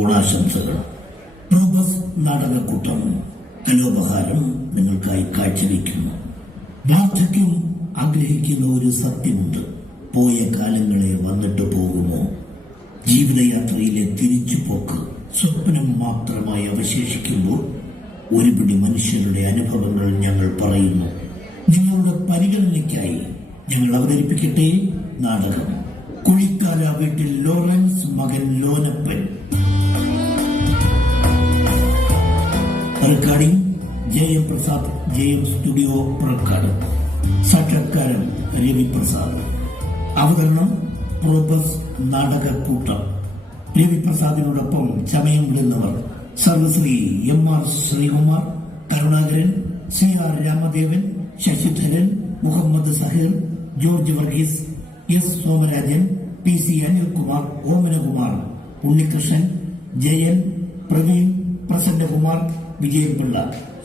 ഓണാശംസകൾ. റോബസ് നാടകക്കൂട്ടം കലോപഹാരം നിങ്ങൾക്കായി കാഴ്ചവെക്കുന്നു. വാർദ്ധക്യം ആഗ്രഹിക്കുന്ന ഒരു സത്യമുണ്ട്. പോയ കാലങ്ങളെ വന്നിട്ട് പോകുമോ? ജീവിതയാത്രയിലെ തിരിച്ചുപോക്ക് സ്വപ്നം മാത്രമായി അവശേഷിക്കുമ്പോൾ ഒരു പിടി മനുഷ്യരുടെ അനുഭവങ്ങൾ ഞങ്ങൾ പറയുന്നു. നിങ്ങളുടെ പരിഗണനയ്ക്കായി ഞങ്ങൾ അവതരിപ്പിക്കട്ടെ നാടകം കുഴിക്കാല വീട്ടിൽ ലോറൻസ് മകൻ ലോനപ്പൻ. റെക്കോർഡിംഗ് ജയപ്രസാദ് ജയം സ്റ്റുഡിയോ പുറക്കാട്. സാക്ഷാത്കാരം രവിപ്രസാദ്. അവതരണം റോബസ് നാടകക്കൂട്ടം. രവിപ്രസാദിനോടൊപ്പം ചമയം വിടുന്നവർ സർവശ്രീ MR. Sreekumar, Karunakaran, CR. Ramadevan, Sasidharan, Muhammad Zaheer, George Varghese, S. Somarajan, PC. Anilkumar, Omanakumar, Unnikrishnan, Jayan, Praveen, Prasannakumar, Vijayapillai,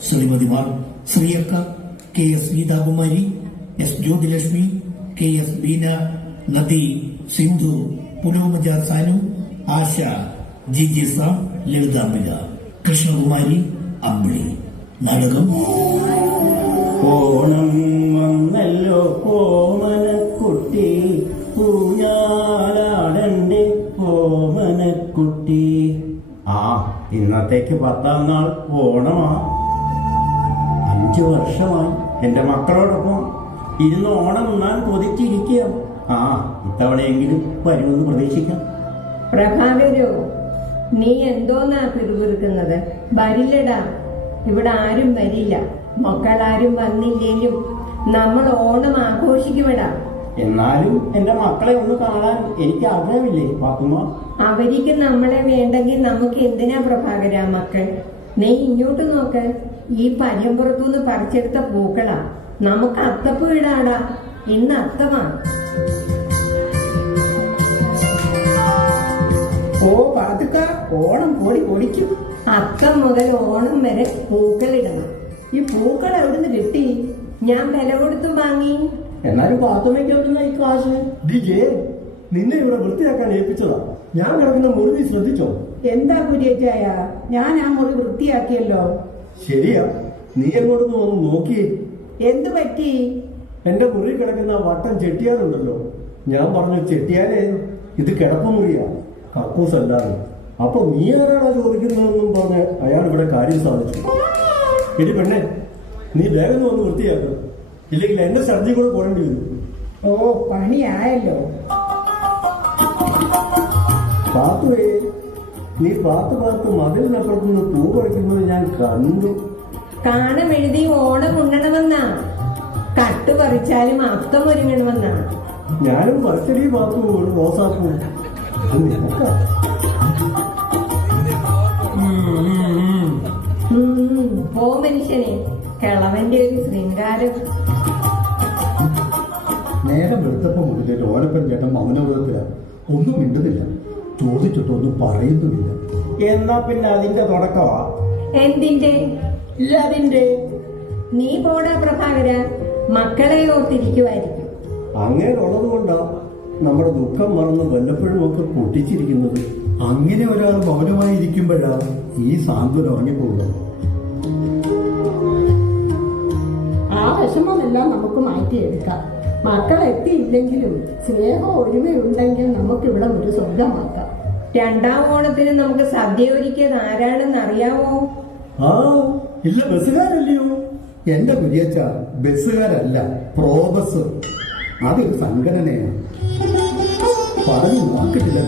ശ്രീമതിമാർ ശ്രീയക്ക, KS. Geethakumari, S. Jyothilakshmi, KS. Beena, Nadi, Sindhu, Pulomaja Sanu, Asha, G Sam, Lalithambika, Krishnakumari, Ambili. നാടകം ഓണം വന്നല്ലോ ഓമനക്കുട്ടി, പൂഞ്ഞാലാടണ്ടേ ഓമനക്കുട്ടി. ഇന്നത്തേക്ക് 10ാം നാൾ ഓണമാ. 5 വർഷമായി എന്റെ മക്കളോടൊപ്പം ഇരുന്ന് ഓണം ഉണ്ണാൻ കൊതിച്ചിരിക്കുക. ഇത്തവണയെങ്കിലും വരുമെന്ന് പ്രതീക്ഷിക്കാം. പ്രഭാകരോ, നീ എന്തോന്നാ പിറുപിറുക്കുന്നത്? വരില്ലടാ, ഇവിടെ ആരും വരില്ല. മക്കളാരും വന്നില്ലേലും നമ്മൾ ഓണം ആഘോഷിക്കുവിടാ. എന്നാലും എന്റെ മക്കളെ ഒന്ന് കാണാൻ എനിക്ക് ആഗ്രഹമില്ലേ പാത്തുമ്മ? അവർക്ക് നമ്മളെ വേണ്ടെങ്കിൽ നമുക്ക് എന്തിനാ പ്രഭാകര മക്കൾ? നീ ഇങ്ങോട്ട് നോക്ക്. ഈ പര്യമ്പുറത്തുനിന്ന് പറിച്ചെടുത്ത പൂക്കളാ. നമുക്ക് അത്തപ്പ് വിടാടാ. ഇന്ന് അത്തമാ. ഓ പാത്തുക്ക, ഓണം പൊടി പൊടിക്കും. അത്തം മുതൽ ഓണം വരെ പൂക്കളിടണം. ഈ പൂക്കൾ എവിടുന്ന് കിട്ടി? ഞാൻ വില കൊടുത്തും വാങ്ങി. എന്നാലും പാത്തുമ്മയ്ക്ക് ഈ കാശ്? നിന്നെ ഇവിടെ വൃത്തിയാക്കാൻ ഏൽപ്പിച്ചതാ. ഞാൻ കിടക്കുന്ന മുറി ശ്രദ്ധിച്ചോ? എന്താ കുര്യേറ്റായ? ഞാൻ ആ മുറി വൃത്തിയാക്കിയല്ലോ. ശരിയാ, നീ എങ്ങോട്ടൊന്ന് വന്ന് നോക്കിയേ. എന്തു പറ്റി? എന്റെ മുറി കിടക്കുന്ന വട്ടം ചെട്ടിയാനുണ്ടല്ലോ. ഞാൻ പറഞ്ഞു, ചെട്ടിയാലേ ഇത് കിടപ്പ് മുറിയാ, കക്കൂസല്ലാതെ. അപ്പൊ നീ ആരാടാ ചോദിക്കുന്നതെന്നും പറഞ്ഞ് അയാൾ ഇവിടെ കാര്യം സാധിച്ചു. എടി പെണ്ണെ, നീ വേഗം വന്ന് വൃത്തിയാക്കും, ഇല്ലെങ്കിൽ എന്റെ ഛർദി കൂടെ പോകേണ്ടി വരും. ഓ, പണിയായല്ലോ. പാത്തുവേ, നീ പാത്ത് മതിലിനപ്പുറത്തുനിന്ന് പൂ പറിക്കുന്നത് ഞാൻ കണ്ടു. കാണമെഴുതി ഓണം ഉണ്ണണമെന്നാ. കട്ട് പറിച്ചാലും അത്തം ഒരുങ്ങണമെന്നാ. ഞാനും പറിച്ചടി പാത്തു ഒരു റോസാപ്പൂ. പോ മനുഷ്യനെ, കിളവന്റെ ഒരു ശൃംഗാരം. നേരം വെളുത്തപ്പം മുതൽ ഓലപ്പൻ ചേട്ടൻ മൗനവ്രതത്തില. ഒന്നും മിണ്ടുന്നില്ല, ചോദിച്ചിട്ടൊന്നും പറയുന്നുമില്ല. എന്നാ പിന്നെ അതിന്റെ തുടക്കമാ. എന്തിന്റെ? അതിന്റെ. നീ പോടാ പ്രഭാകര, മക്കളെ ഓർത്തിരിക്കുമായിരിക്കും. അങ്ങനെ ഉള്ളത് കൊണ്ടാ നമ്മുടെ ദുഃഖം മറന്ന് വല്ലപ്പോഴും ഒക്കെ പൊട്ടിച്ചിരിക്കുന്നത്. അങ്ങനെ ഒരാൾ മൗനമായിരിക്കുമ്പോഴാ ഈ സാന്ത്വനം ഉറങ്ങിപ്പോകുന്നത്. ആ വിഷമമെല്ലാം നമുക്ക് മാറ്റിയെടുക്കാം. മക്കൾ എത്തിയില്ലെങ്കിലും സ്നേഹം ഒരുമയുണ്ടെങ്കിൽ നമുക്കിവിടെ ഒരു സ്വന്തമാക്കാം. 2ാം ഓണത്തിന് നമുക്ക് സദ്യ ഒരുക്കിയത് ആരാണെന്ന് അറിയാവോ? ഇല്ല, ബസ്സുകാരല്ലയോ? എന്റെ കുര്യച്ച ബസ്സുകാരല്ല, പ്രോബസ്. അതൊരു സംഘടനയാണ്. പറഞ്ഞു നോക്കിട്ടില്ല.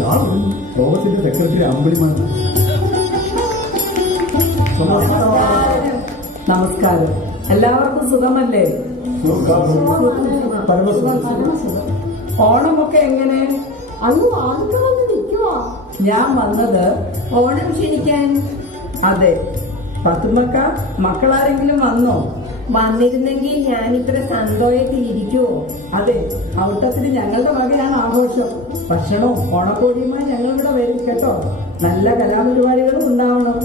പ്രോബസിന്റെ സെക്രട്ടറി അമ്പിളിമാൻ. നമസ്കാരം. എല്ലാവർക്കും സുഖമല്ലേ? ഓണമൊക്കെ എങ്ങനെ? ഞാൻ വന്നത് ഓണം ക്ഷണിക്കാൻ. അതെ. പത്തുമക്ക, മക്കളാരെങ്കിലും വന്നോ? വന്നിരുന്നെങ്കിൽ ഞാനിത്ര സന്തോഷത്തിലിരിക്കുവോ? അതെ, ഔട്ടത്തിന് ഞങ്ങളുടെ വകയാണ് ആഘോഷം. ഭക്ഷണവും ഓണക്കോടിയുമായി ഞങ്ങളിവിടെ വരും കേട്ടോ. നല്ല കലാപരിപാടികളും ഉണ്ടാവണം.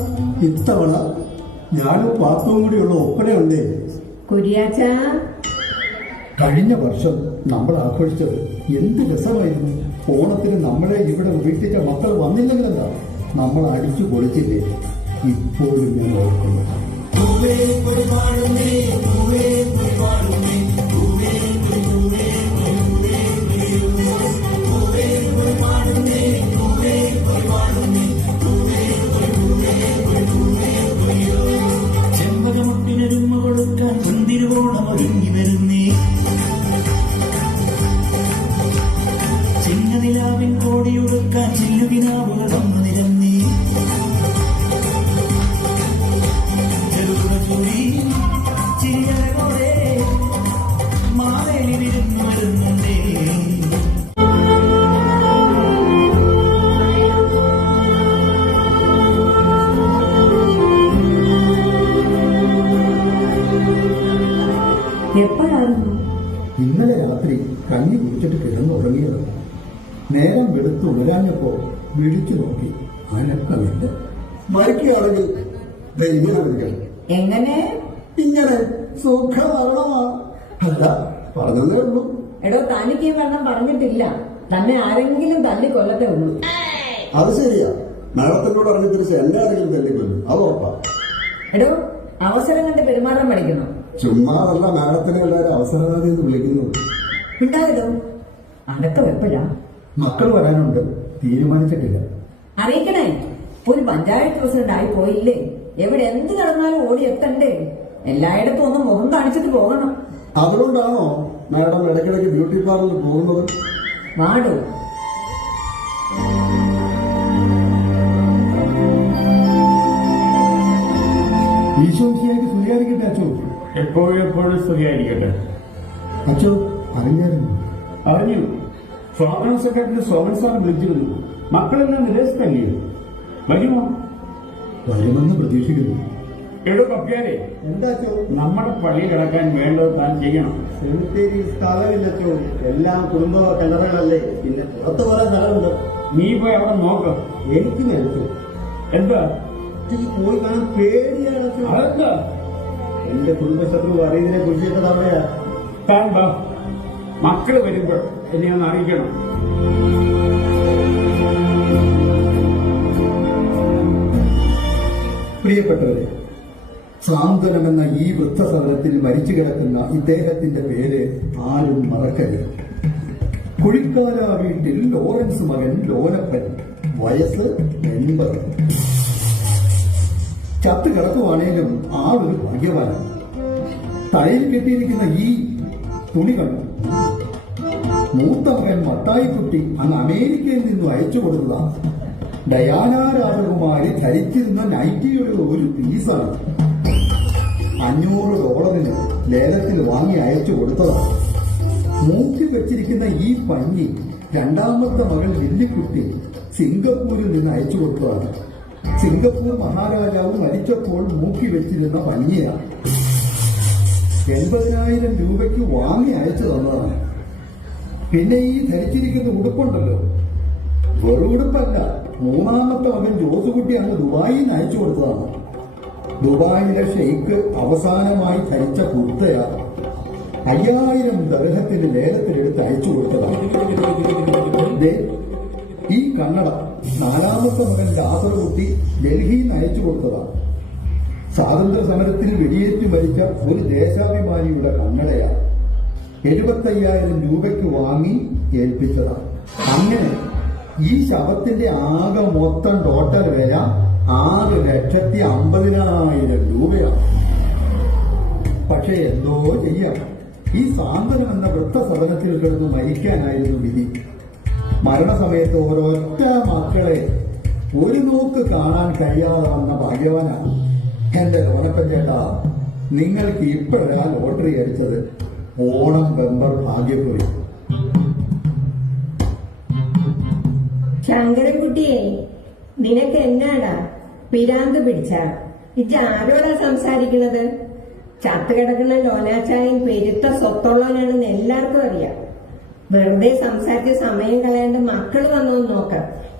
ഇത്തവണ ഞാനും പാത്തും കൂടിയുള്ള ഒപ്പനയുണ്ടേ. കുര്യാച്ച, കഴിഞ്ഞ വർഷം നമ്മൾ ആഘോഷിച്ചത് എന്ത് രസമായിരുന്നു. ഓണത്തിന് നമ്മളെ ഇവിടെ വീട്ടിലെ മക്കൾ വന്നില്ലെങ്കിലെന്താ? നമ്മൾ അടിച്ചു പൊളിച്ചില്ലേ, ഇപ്പോഴും ഞാൻ ഓർക്കുന്നു. ചെമ്പകമുട്ടിനൊരുമ കൊടുക്കാൻ കുന്തിരുവോണം ഒരുങ്ങി വരുന്നേ, ചിങ്ങനിലാവിൻ കോടിയൊടുക്കാൻ ചില്ലുകിനാവുകൾ വന്നു നിരന്നേ, ചെറുതുക ചൂരി ചിരിയരകോടെ മാവേലി വിരുന്നു വരുന്നുണ്ടേ. എപ്പോഴായിരുന്നു? ഇന്നലെ രാത്രി കഞ്ഞി കുടിച്ചിട്ട് കിടന്നുറങ്ങിയത്. നേരം വെളുത്ത് ഉണരാഞ്ഞപ്പോ വിളിച്ചു നോക്കി, അനക്കമില്ല. മരിക്കുകയാണെങ്കിൽ ഇങ്ങനെ വിളിക്കണം. എങ്ങനെ? ഇങ്ങനെ സുഖമരണമാണ്. അല്ല, പറഞ്ഞതേ ഉള്ളൂ. എടോ, തനിക്ക് വെള്ളം പറഞ്ഞിട്ടില്ല. തന്നെ ആരെങ്കിലും തല്ലി കൊല്ലത്തേ ഉള്ളൂ. അത് ശരിയാ. മാഡത്തിനോട് അറിഞ്ഞ തിരിച്ച് എന്നെ ആരെങ്കിലും തല്ലിക്കൊല്ലും, അത് ഉറപ്പാ. എടോ, അവസരം കണ്ട് പെരുമാറാൻ പഠിക്കണം. ചുമ്മാതല്ല മാഡത്തിനെ എല്ലാവരും അവസരവാദി എന്ന് വിളിക്കുന്നത്. ഉണ്ടായതോ അടക്കം എപ്പോഴാ? മക്കൾ വരാനുണ്ട്, തീരുമാനിച്ചിട്ടില്ല. അറിയിക്കണേ. ഒരു പഞ്ചായത്ത് പ്രസിഡന്റ് ആയി പോയില്ലേ? എവിടെ എന്ത് നടന്നാലും ഓടി എത്തണ്ടേ? എല്ലായിടത്തും ഒന്ന് മുഖം കാണിച്ചിട്ട് പോകണം. അതുകൊണ്ടാണോ മാഡം ഇടയ്ക്കിടയ്ക്ക് ബ്യൂട്ടി പാർലറിൽ പോകുന്നത്? വാടോ. ഈശോയ്ക്ക് സ്തുതിയായിരിക്കട്ടെ അച്ചോ. എപ്പോഴും സ്തുതിയായിരിക്കട്ടെ. അച്ചോ, അറിഞ്ഞായിരുന്നു? അറിഞ്ഞു. സ്വാഗത സെക്രട്ടറി സോമൻ സാർ വിളിച്ചിരുന്നു. മക്കളെല്ലാം നിരസ്ഥല്ലേ? വരുമോ? വരുമെന്ന് പ്രതീക്ഷിക്കുന്നു. എടോ കപ്പ്യാരെ, എന്താ അച്ചോ? നമ്മുടെ പള്ളി കിടക്കാൻ വേണ്ടത് താൻ ചെയ്യണം. സെമിത്തേരി സ്ഥലമില്ലച്ചോ, എല്ലാം കുടുംബ കിണറുകളല്ലേ, പിന്നെ പുറത്തു പോലെ സ്ഥലമുണ്ട്. നീ പോയി അവിടെ നോക്ക്. എനിക്ക് നേരിട്ടു. എന്താ പോയി കാണാൻ പേടിയാണ്. അതെന്താ? എന്റെ കുടുംബശത്രു അറിയതിനെ കുറിച്ചിട്ട് തവണയാ. താൻ വാ, മക്കള് വരുമ്പോൾ എന്നെ ഒന്ന് അറിയിക്കണം. പ്രിയപ്പെട്ടവരെ, സാന്ത്വനമെന്ന ഈ വൃദ്ധസദനത്തിൽ മരിച്ചു കിടക്കുന്ന ഇദ്ദേഹത്തിന്റെ പേര് ആരും മറക്കരുത്. കുഴിക്കാല വീട്ടിൽ ലോറൻസ് മകൻ ലോനപ്പൻ, വയസ്സ് 80. ചത്ത് കിടക്കുവാണേലും ആളൊരു ഭാഗ്യവാനാണ്. തലയിൽ കെട്ടിയിരിക്കുന്ന ഈ തുണി കണ്ടു. മൂത്ത മകൻ മത്തായിക്കുട്ടി അങ്ങ് അമേരിക്കയിൽ നിന്നും അയച്ചു കൊടുത്തതാണ്. ഡയാന രാജകുമാരി ധരിച്ചിരുന്ന നൈറ്റിയുടെ ഒരു പീസാണ്. $500 ലേലത്തിൽ വാങ്ങി അയച്ചു കൊടുത്തതാണ്. മൂക്കി വെച്ചിരിക്കുന്ന ഈ പഞ്ഞി രണ്ടാമത്തെ മകൾ ലില്ലിക്കുട്ടി സിംഗപ്പൂരിൽ നിന്ന് അയച്ചു കൊടുത്തതാണ്. സിംഗപ്പൂർ മഹാരാജാവ് മരിച്ചപ്പോൾ മൂക്കി വെച്ചിരുന്ന പഞ്ഞിയാണ്. 80,000 രൂപയ്ക്ക് വാങ്ങി അയച്ചു തന്നതാണ്. പിന്നെ ഈ ധരിച്ചിരിക്കുന്ന ഉടുപ്പുണ്ടല്ലോ, വെറും ഉടുപ്പല്ല. മൂന്നാമത്തെ മകൻ ജോസുകുട്ടി അങ്ങ് ദുബായിൽ നിന്ന് അയച്ചു കൊടുത്തതാണ്. ദുബായിലെ ഷെയ്ഖ് അവസാനമായി ധരിച്ച കുർത്തയാണ്. 5000 ദർഹത്തിന് ലേലത്തിലെടുത്ത് അയച്ചു കൊടുത്തതാണ്. ഈ കണ്ണട നാലാമത്തെ മകൻ ദാസർകുട്ടി ഡൽഹിയിൽ നിന്ന് അയച്ചു കൊടുത്തതാണ്. സ്വാതന്ത്ര്യ സമരത്തിൽ വെടിയേറ്റ് മരിച്ച ഒരു ദേശാഭിമാനിയുടെ കണ്ണടയാണ്. 75,000 രൂപയ്ക്ക് വാങ്ങി ഏൽപ്പിച്ചതാണ്. അങ്ങനെ ഈ ശവത്തിന്റെ ആകെ മൊത്തം ടോട്ടൽ വില 6,50,000 രൂപയാണ്. പക്ഷെ എന്തോ ചെയ്യാം, ഈ സാന്ത്വനം എന്ന വൃദ്ധസദനത്തിൽ കിടന്ന് മരിക്കാനായിരുന്നു വിധി. മരണസമയത്ത് ഒരൊറ്റ മക്കളെ ഒരു നോക്ക് കാണാൻ കഴിയാതെ വന്ന ഭാഗ്യവാനാണ് എന്റെ ലോനപ്പൻ ചേട്ടാ. നിങ്ങൾക്ക് ഇപ്പോഴാ ലോട്ടറി അടിച്ചത്. ഓണം ബമ്പർ ഭാഗ്യപ്പോയി. ശങ്കരൻകുട്ടിയെ, നിനക്ക് എന്നാടാ പിരാന്ത് പിടിച്ച? ആരോടാ സംസാരിക്കണത്? ചത്തുകിടക്കുന്ന ലോനാച്ചായൻ പെരുത്ത സ്വത്തുള്ളവനാണെന്ന് എല്ലാവർക്കും അറിയാം. വെറുതെ സംസാരിച്ച് സമയം കളയാണ്ട് മക്കൾ വന്നോന്ന് നോക്ക,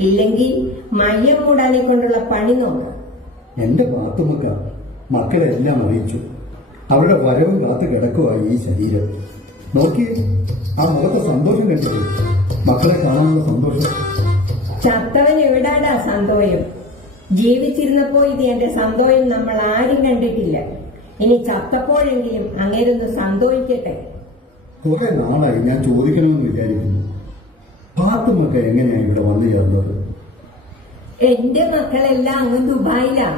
ഇല്ലെങ്കിൽ മയ്യം മൂടാനെ കൊണ്ടുള്ള പണി നോക്ക. എന്റെ പാത്തുമക്ക മക്കളെല്ലാം അറിയിച്ചു. അവരുടെ വരവും കാത്ത് കിടക്കുവായി ഈ ശരീരം. നോക്കിയേ, ആ മുഖത്തെ സന്തോഷം കണ്ടത്, മക്കളെ കാണാനുള്ള സന്തോഷം. ചത്തവൻ എവിടാടാ സന്തോഷം? ജീവിച്ചിരുന്നപ്പോ ഇത് എന്റെ സന്തോഷം നമ്മൾ ആരും കണ്ടിട്ടില്ല. ഇനി ചത്തപ്പോഴെങ്കിലും അങ്ങേരൊന്ന് സന്തോഷിക്കട്ടെ. കുറെ നാളായി ഞാൻ ചോദിക്കണമെന്ന് വിചാരിക്കുന്നു. പാത്തുമൊക്കെ എങ്ങനെയാ ഇവിടെ വന്നു ചേർന്നത്? എന്റെ മക്കളെല്ലാം അങ്ങ് ദുബായിലാ.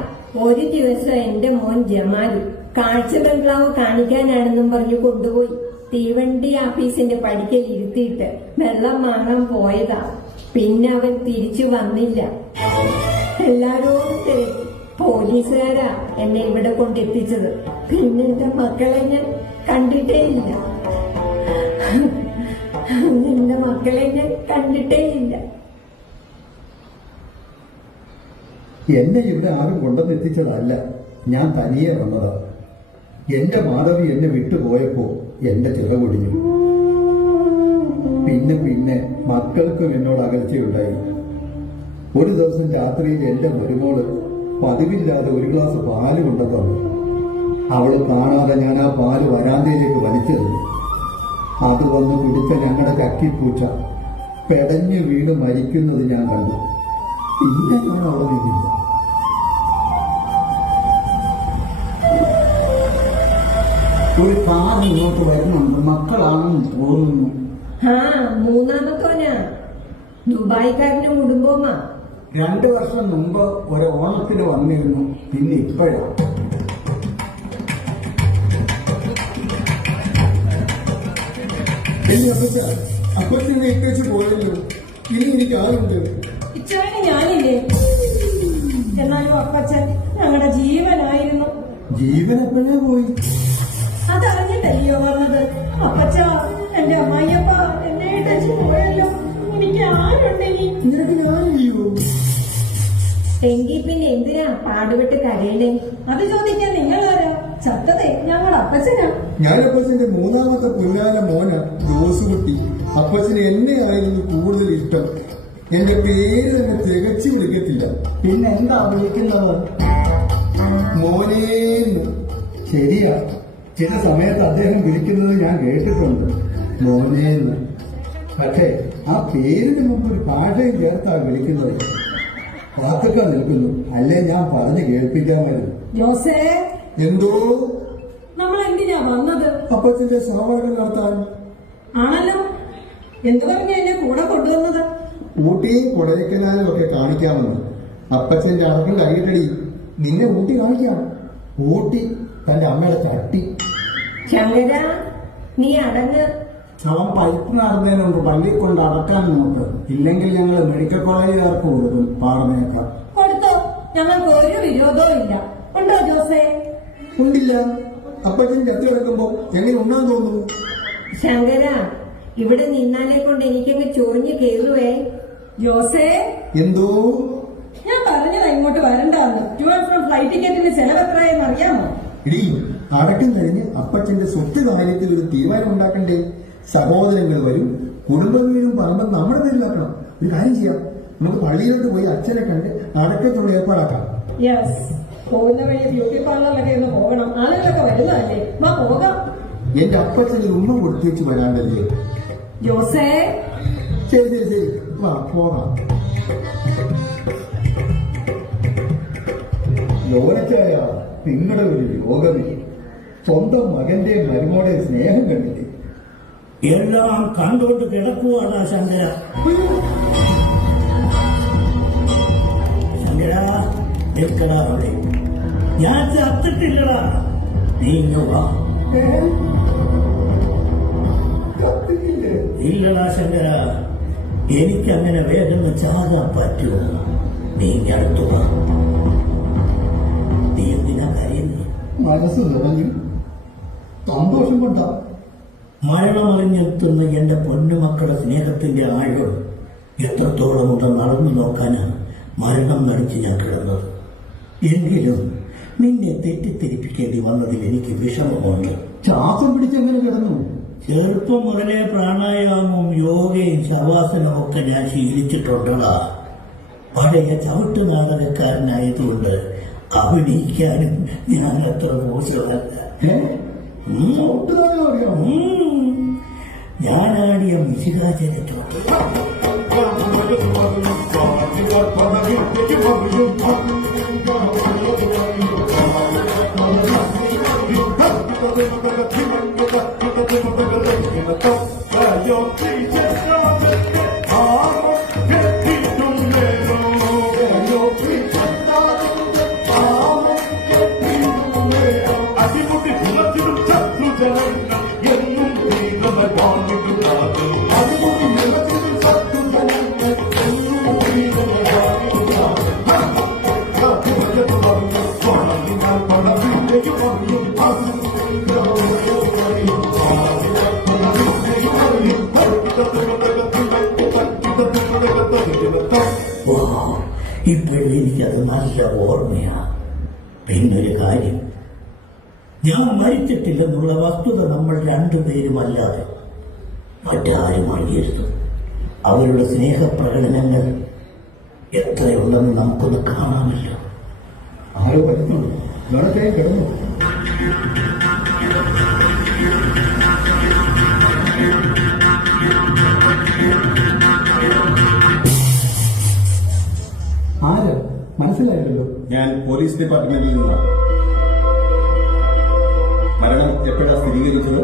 ഒരു ദിവസം എന്റെ മോൻ ജമാൽ കാഴ്ച ബംഗ്ലാവ് കാണിക്കാനാണെന്നും പറഞ്ഞു കൊണ്ടുപോയി തീവണ്ടി ഓഫീസിന്റെ പടിക്കൽ ഇരുത്തിയിട്ട് വെള്ളം വാങ്ങാൻ പോയതാ. പിന്നെ അവൻ തിരിച്ചു വന്നില്ല. എല്ലാരോടും തിരക്കി. പോലീസുകാരാ എന്നെ ഇവിടെ കൊണ്ടെത്തിച്ചത്. പിന്നെ എന്റെ മക്കളെ ഞാൻ കണ്ടിട്ടേ ഇല്ല. എന്റെ മക്കളെ ഞാൻ കണ്ടിട്ടേ ഇല്ല. എന്നെ ഇവിടെ ആരും കൊണ്ടുവന്നെത്തിച്ചതല്ല, ഞാൻ തനിയെ വന്നതാ. എന്റെ മാധവി എന്നെ വിട്ടുപോയപ്പോ എന്റെ ചിറകൊടിഞ്ഞു. പിന്നെ മക്കൾക്കും എന്നോട് അകൽച്ചയുണ്ടായി. ഒരു ദിവസം രാത്രിയിൽ എന്റെ മരുമോള് പതിവില്ലാതെ ഒരു ഗ്ലാസ് പാല് കൊണ്ടുവന്നു. അവള് കാണാതെ ഞാൻ ആ പാല് വരാന്തയിലേക്ക് വലിച്ചെറിഞ്ഞു. അത് വന്ന് കുടിച്ച ഞങ്ങളുടെ ചക്കിപ്പൂച്ച പെടഞ്ഞു വീണ് മരിക്കുന്നത് ഞാൻ കണ്ടു. പിന്നെ ഞാൻ അവിടെ നിന്നില്ല. ഒരു കാർ ഇങ്ങോട്ട് വരുന്നുണ്ട്, മക്കളാണെന്ന് തോന്നുന്നു. ആ, മൂന്നാമത്തോനാ. ദുബായിക്കാരന്റെ കുടുംബമാ. 2 വർഷം മുമ്പ് ഒരു ഓണത്തിന് വന്നിരുന്നു, പിന്നെ ഇപ്പോഴാ. അപ്പച്ചനെ ഇട്ടേച്ച് പോയല്ലോ. ഇനി എനിക്ക് ആരുണ്ട്? ഇച്ചായന് ഞാനില്ലേ? എന്നാലും അപ്പച്ചൻ ഞങ്ങളുടെ ജീവനായിരുന്നു. ജീവൻ എപ്പോഴാ പോയി? അതറിഞ്ഞിട്ടല്ലയോ വന്നത്? അപ്പച്ച, എന്റെ അമ്മായിയപ്പ എന്നെ ഇട്ടു പോയല്ലോ. എനിക്ക് ആരുണ്ടെങ്കിൽ നിനക്ക് ഞാനില്ലയോ? എങ്കിൽ പിന്നെ എന്തിനാ പാടുപെട്ട് കരയണേ? അത് ചോദിക്കാൻ നിങ്ങളാരാ? ചത്തതേ ഞങ്ങളുടെ അപ്പച്ചനാ. ഞാൻ അപ്പച്ചന്റെ 3ാമത്തെ പുല്ലാല മോന ജോസുകുട്ടി. അപ്പച്ചന് എന്നെ ആയിരുന്നു കൂടുതൽ ഇഷ്ടം. എന്റെ പേര് തന്നെ തികച്ചു വിളിക്കത്തില്ല. പിന്നെ എന്താ വിളിക്കുന്നത്? മോനേന്ന്. ശരിയാ, ചില സമയത്ത് അദ്ദേഹം വിളിക്കുന്നത് ഞാൻ കേട്ടിട്ടുണ്ട്, മോനേന്ന്. പക്ഷേ ആ പേരിന് മുമ്പ് ഒരു ഭാഷയും ചേർത്താ വിളിക്കുന്നത്. കാത്തുക്ക നിൽക്കുന്നു, അല്ലേ ഞാൻ പറഞ്ഞു കേൾപ്പിക്കാമായിരുന്നു. ജോസേ, എന്തോ? നമ്മൾ എന്തിനാ വന്നത്? അപ്പച്ചന്റെ സഹപാഠം നടത്താൻ. ആണല്ലോ. എന്തു പറഞ്ഞ എന്നെ കൂടെ കൊണ്ടുവന്നത്? ഊട്ടിയും കൊടൈക്കനാലും ഒക്കെ കാണിക്കാമെന്ന്. അപ്പച്ചന്റെ അടക്കം കഴിയിട്ടടി, നിന്നെ ഊട്ടി കാണിക്കാം. ഊട്ടി തന്റെ അമ്മയുടെ ചട്ടി. ശങ്കര, നീ അടങ്ങ്. ശവം പൈപ്പ് നടന്നതിന് മുമ്പ് പള്ളിയിൽ കൊണ്ട് അടക്കാൻ നോക്ക്. ഇല്ലെങ്കിൽ ഞങ്ങൾ മെഡിക്കൽ കോളേജുകാർക്ക് കൊടുക്കും പാടുന്നേക്കാം. കൊടുത്തോ, ഞങ്ങൾക്ക് ഒരു വിരോധവും ഇല്ല. ഉണ്ടോ ജോസേ? ഉണ്ടില്ല. അപ്പച്ചൻ ചത്തി കിടക്കുമ്പോ എങ്ങനെ ഉണ്ണാൻ തോന്നുന്നു? ശങ്കര, ഇവിടെ നിന്നാലെ കൊണ്ട് എനിക്കങ്ങ് ചൊറിഞ്ഞു കേറുവേ. ജോസേ, എന്തോ? ഞാൻ പറഞ്ഞതാ ഇങ്ങോട്ട് വരണ്ടാന്ന്. ടു ആൻഡ് ഫ്രം ഫ്ലൈറ്റ് ടിക്കറ്റിന് ചെലവ് എത്രയെന്ന് അറിയാമോ? ഇടി, അടക്കം കഴിഞ്ഞ് അപ്പച്ചന്റെ സ്വത്ത് കാര്യത്തിൽ ഒരു തീരുമാനം ഉണ്ടാക്കണ്ടേ? സഹോദരങ്ങൾ വരും, കുടുംബം വീടും പറമ്പം നമ്മുടെ പേരിലാക്കണം. ഒരു കാര്യം ചെയ്യാം, നമുക്ക് പള്ളിയിലോട്ട് പോയി അച്ഛനെ കണ്ട് അടക്കത്തോടെ ഏർപ്പാടാക്കാം. യെസ്, പോകുന്ന വഴി ബ്യൂട്ടി പാർലറിലൊക്കെ ഒന്ന് പോകണം. ആളുകളൊക്കെ വരുന്നതല്ലേ, വാ പോകാം. എന്റെ അപ്പച്ചന് ഉമ്മ കൊടുത്തേച്ച് വരാണ്ടല്ലേ? ജോസേ, ശരി, വാ പോകാം. ലോനച്ചായ, നിങ്ങളുടെ ഒരു യോഗമേ. സ്വന്തം മകന്റെ മരുമോടെ സ്നേഹം കണ്ടില്ലേ? എല്ലാം കണ്ടോണ്ട് കിടക്കുവാണ് ശങ്കര. ശങ്കര, നിൽക്കടാ അവിടെ. ഞാൻ ചത്തിട്ടില്ലടാ. നീ ഇങ്ങ് വാ. ഇല്ലടാ ശങ്കര, എനിക്കങ്ങനെ വേഗം ചാകാൻ പറ്റുമോ? നീ ഇങ്ങടുത്തു വാ. നീ എന്തിനാ കരയുന്നത്? മനസ്സ് നിറഞ്ഞു, സന്തോഷം കൊണ്ടാ. മരണമറിഞ്ഞെത്തുന്ന എന്റെ പൊന്നുമക്കളുടെ സ്നേഹത്തിന്റെ ആഴം എത്രത്തോളം ഉണ്ടെന്ന് നടന്നു നോക്കാനാണ് മരണം നടിച്ച് ഞാൻ കിടന്നത്. എങ്കിലും നിന്നെ തെറ്റിദ്ധരിപ്പിക്കേണ്ടി വന്നതിൽ എനിക്ക് വിഷമമുണ്ട്. ശ്വാസം പിടിച്ചെങ്ങനെ കിടന്നു? ചെറുപ്പം മുതലേ പ്രാണായാമവും യോഗയും ശവാസനവും ഒക്കെ ഞാൻ ശീലിച്ചിട്ടുണ്ടടാ. പഴയ ചവിട്ട് നാടകക്കാരനായതുകൊണ്ട് അഭിനയിക്കാനും ഞാൻ അത്ര മോശമല്ല. അറിയാമോ? ഞാനാടിയ മിശികാചരിത്രം ഇപ്പോഴും എനിക്കത് നല്ല ഓർമ്മയാണ്. പിന്നൊരു കാര്യം, ഞാൻ മരിച്ചിട്ടില്ലെന്നുള്ള വസ്തുത നമ്മൾ രണ്ടുപേരുമല്ലാതെ മറ്റാരും അറിയരുത്. അവരുടെ സ്നേഹപ്രകടനങ്ങൾ എത്രയുണ്ടെന്ന് നമുക്കൊന്ന് കാണാമല്ലോ. ആരോ വരുന്നുണ്ട്. വേണത്തെ കിടന്നു. ആര് മനസ്സിലായില്ലല്ലോ. ഞാൻ പോലീസ് ഡിപ്പാർട്ട്മെന്റിൽ നിന്നാണ്. മരണം എപ്പോഴാണ് സ്ഥിരീകരിച്ചത്?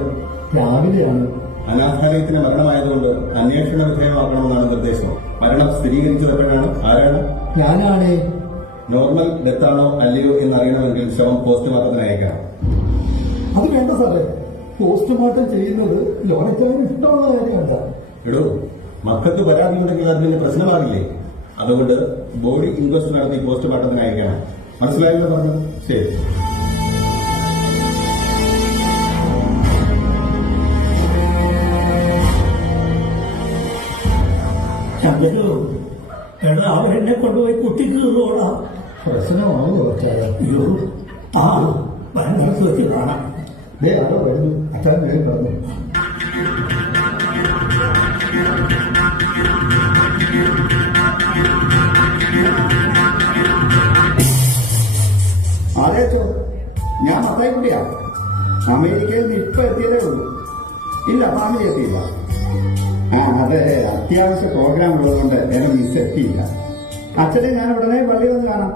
രാവിലെയാണ്. അനാഥാലയത്തിന് മരണമായതുകൊണ്ട് അന്വേഷണ വിധേയമാക്കണമെന്നാണ് നിർദ്ദേശം. മരണം സ്ഥിരീകരിച്ചത് എപ്പോഴാണ്? ആരാണ്? ഞാനാണേ. നോർമൽ ഡെത്താണോ അല്ലയോ എന്നറിയണമെങ്കിൽ ശവം പോസ്റ്റ്മോർട്ടത്തിന് അയക്കണം. അത് വേണ്ട സാറേ, പോസ്റ്റ്മോർട്ടം ചെയ്യുന്നത് ലോണിച്ചാൻ ഇഷ്ടമുള്ള കാര്യമല്ല. എടോ, മക്കൾക്ക് പരാതിയുണ്ടെങ്കിൽ അതിന് പ്രശ്നമാകില്ലേ? അതുകൊണ്ട് ബോഡി ഇൻക്വസ്റ്റ് നടത്തി പോസ്റ്റ്മോർട്ടത്തിന് അയക്കണം. മനസ്സിലായല്ലോ പറഞ്ഞത്? ശരി. ചന്ദ്രു, എടാ അവരെന്നെ കൊണ്ടുപോയി കുട്ടിക്ക് കീറോളാം. പ്രശ്നമാണോ അച്ഛായ? അയ്യോ, ആ മനസ്സ് വെച്ച് കാണാം. ആരോ വരുന്നു. അച്ഛൻ വേഗം പറഞ്ഞു. ആരേച്ചോ? ഞാൻ മത്തായിക്കുട്ടിയാ. അമേരിക്കയിൽ നിന്ന് ഇപ്പൊ എത്തിയതേ ഉള്ളൂ. ഇല്ല, ഫാമിലി എത്തിയില്ല. അതെ, അത്യാവശ്യ പ്രോഗ്രാം ഉള്ളതുകൊണ്ട് എന്നെ മിസ് എത്തിയില്ല. അച്ഛനെ ഞാൻ ഉടനെ പള്ളി വന്ന് കാണാം.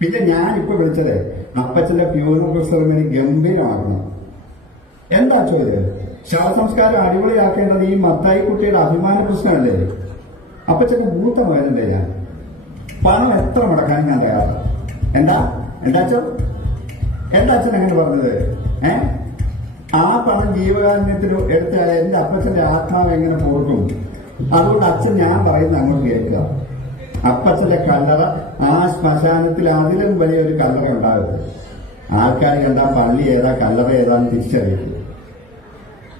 പിന്നെ ഞാൻ ഇപ്പൊ വിളിച്ചത് അപ്പച്ചന്റെ ഫ്യൂണറൽ സെറിമണി ഗംഭീരമാക്കണം. എന്താ ചോദ്യം? ശവസംസ്കാരം അടിപൊളിയാക്കേണ്ടത് ഈ മത്തായിക്കുട്ടിയുടെ അഭിമാന പ്രശ്നമല്ലേ? അപ്പച്ചന്റെ മൂത്ത മകനല്ലേ ഞാൻ. പണം എത്ര മുടക്കാനും ഞാൻ തയ്യാറാണ്. എന്താ അച്ഛൻ അങ്ങനെ പറഞ്ഞത്? ആ പണം ജീവകാരുണ്യത്തിന് എടുത്താൽ എന്റെ അപ്പച്ചന്റെ ആത്മാവ് എങ്ങനെ പോർക്കും? അതുകൊണ്ട് അച്ഛൻ ഞാൻ പറയുന്നത് അങ്ങോട്ട് കേൾക്കുക. അപ്പച്ചന്റെ കല്ലറ ആ ശ്മശാനത്തിൽ അതിലും വലിയൊരു കല്ലറ ഉണ്ടാകും. ആൾക്കാർ കണ്ടാ പള്ളി ഏതാ കല്ലറ ഏതാന്ന് തിരിച്ചറിയിക്കും.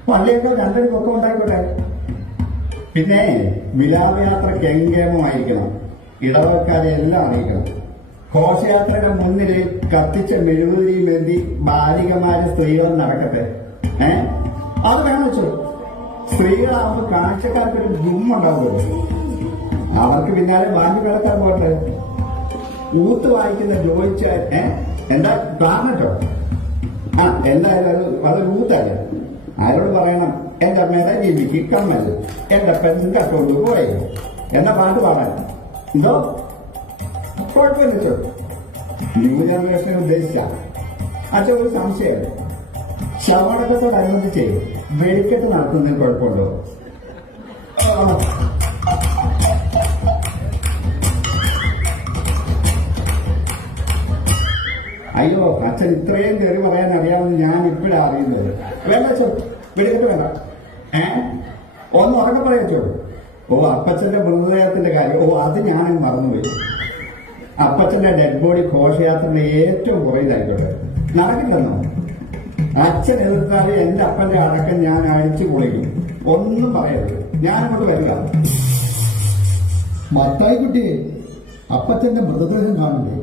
പള്ളിയൊക്കെ രണ്ടടി പൊക്കം ഉണ്ടായിക്കോട്ടെ. പിന്നെ വിലാപയാത്ര കെങ്കേമമായിരിക്കണം. ഇടവക്കാരെ എല്ലാം അറിയിക്കണം. ഘോഷയാത്രയുടെ മുന്നിൽ കത്തിച്ച മെഴുകുതിരിയും വേണ്ടി ബാലികമാര് സ്ത്രീകളും നടക്കട്ടെ. അത് വേണം വെച്ചു. സ്ത്രീകളാവുമ്പോൾ കാഴ്ചക്കാർക്കൊരു ഗുമ്മുണ്ടാവുമല്ലോ. അവർക്ക് പിന്നാലെ ബാങ്ക് കിടക്കാൻ പോട്ടെ. ഊത്ത് വായിക്കുന്ന ജോയിച്ചാൽ എന്താ കാണട്ടോ? എന്തായാലും അതൊരു ഊത്തല്ല. ആരോട് പറയണം? എന്റെ അമ്മയുടെ ജീവിക്ക് കമ്മൽ, എന്റെ പെൻസിന്റെ അക്കൗണ്ട് പോയി എന്ന പാട്ട് പാടാൻ. എന്തോ കുഴപ്പമില്ല. ന്യൂ ജനറേഷനെ ഉദ്ദേശിച്ച അച്ഛൻ ഒരു സംശയം. ശവടക്കത്തോടനുബന്ധിച്ച് വെടിക്കെട്ട് നടത്തുന്നതിന് കുഴപ്പമുണ്ടോ? അയ്യോ, അച്ഛൻ ഇത്രയും കയറി പറയാൻ അറിയാമെന്ന് ഞാൻ ഇപ്പോഴാണ് അറിയുന്നത്. വേണ്ട അച്ഛൻ, വെടിക്കെട്ട് വേണ്ട. ഒന്ന് ഉറക്കെ പറയച്ചോ. അപ്പച്ചന്റെ മൃതദേഹത്തിന്റെ കാര്യം അത് ഞാനും മറന്നുപോയി. അപ്പച്ചന്റെ ഡെഡ് ബോഡി ഘോഷയാത്രയുടെ ഏറ്റവും പുറയിലായിക്കോട്ടെ. നടക്കില്ലെന്നോ? അച്ഛൻ എതിർത്താലും എന്റെ അപ്പന്റെ അടക്കം ഞാൻ അഴിച്ചു പൊളിക്കും. ഒന്നും പറയരുത്. ഞാനങ്ങോട്ട് വരിക. മത്തായിക്കുട്ടിയെ അപ്പച്ചന്റെ മൃതദേഹം കാണില്ലേ?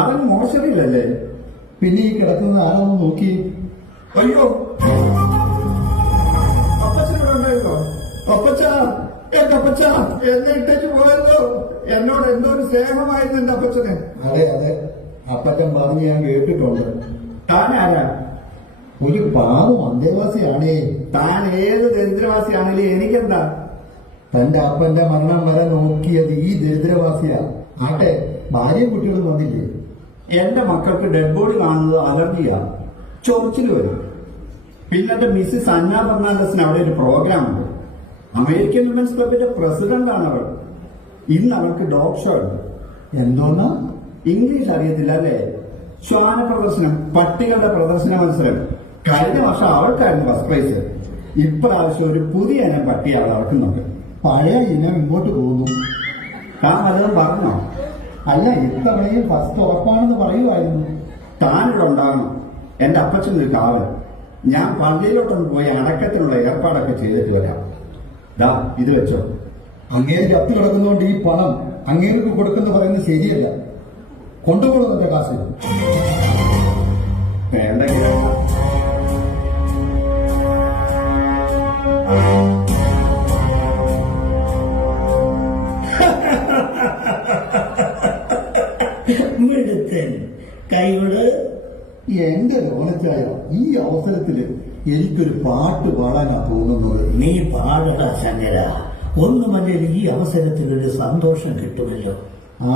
അവൻ മോശമില്ലല്ലേ? പിന്നെ ഈ കിടക്കുന്നത് ആരാണെന്ന് നോക്കി. അയ്യോ, അപ്പച്ചനോട് ഉണ്ടായിരുന്നോ? അപ്പച്ച, എന്റെ അപ്പച്ച എന്നെ ഇട്ടേക്ക് പോയല്ലോ. എന്നോട് എന്തോ ഒരു സ്നേഹമായിരുന്നു എന്റെ അപ്പച്ചന്. അതെ, അപ്പച്ചൻ പറഞ്ഞ് ഞാൻ കേട്ടിട്ടുണ്ട്. താനാരാ? ഒരു പാവം അന്തേവാസിയാണേ. താൻ ഏത് ദരിദ്രവാസിയാണെങ്കിലും എനിക്കെന്താ? തന്റെ അപ്പന്റെ മരണം വരെ നോക്കിയത് ഈ ദരിദ്രവാസിയാ. ആട്ടെ, ഭാര്യയും കുട്ടികളും വന്നില്ലേ? എന്റെ മക്കൾക്ക് ഡെഡ് ബോഡി കാണുന്നത് അലർജിയാ, ചൊറിച്ചിൽ വരും. പിന്നെ എന്റെ മിസ്സിസ് അന്ന ഫെർണാണ്ടസിന് അവിടെ ഒരു പ്രോഗ്രാം ഉണ്ട്. അമേരിക്കൻ വിമൻസ് ക്ലബിന്റെ പ്രസിഡന്റ് ആണ് അവൾ. ഇന്ന് അവൾക്ക് ഡോഗ് ഷോ ഉണ്ട്. എന്തോന്നാ? ഇംഗ്ലീഷ് അറിയത്തില്ല അല്ലേ? ശ്വാന പ്രദർശനം, പട്ടികളുടെ പ്രദർശന മത്സരം. കഴിഞ്ഞ വർഷം അവൾക്കായിരുന്നു ഫസ്റ്റ് പ്രൈസ്. ഇപ്രാവശ്യം ഒരു പുതിയ ഇനം പട്ടിയാണ് ഇറക്കുന്നുണ്ട്. പഴയ ഇനം ഇങ്ങോട്ട് പോകുന്നു. താൻ വല്ലതും പറഞ്ഞോ? അല്ല, ഇത്തവണയും ഫസ്റ്റ് ഉറപ്പാണെന്ന് പറയുമായിരുന്നു. താനിവിടെ ഉണ്ടാകണം. എന്റെ അപ്പച്ചൻ ഒരു കാവൽ. ഞാൻ പള്ളിയിലോട്ടൊന്ന് പോയി അടക്കത്തിനുള്ള ഏർപ്പാടൊക്കെ ചെയ്തിട്ട് വരാം. ദാ ഇത് വെച്ചോ. അങ്ങേര് കത്ത് കിടക്കുന്നതുകൊണ്ട് ഈ പണം അങ്ങേർക്ക് കൊടുക്കുന്ന പറയുന്നത് ശരിയല്ല. കൊണ്ടുപോകുന്നതിന്റെ കാശ് വേണ്ടെങ്കിൽ മിടുക്കൻ, കൈവിട്. എന്റെ ലോനച്ചായ, ഈ അവസരത്തില് എനിക്കൊരു പാട്ട് പാടാനാ തോന്നുന്നത്. നീ പാടടാ ശങ്കര. ഒന്നുമല്ലേ ഈ അവസരത്തിൽ ഒരു സന്തോഷം കിട്ടുമല്ലോ.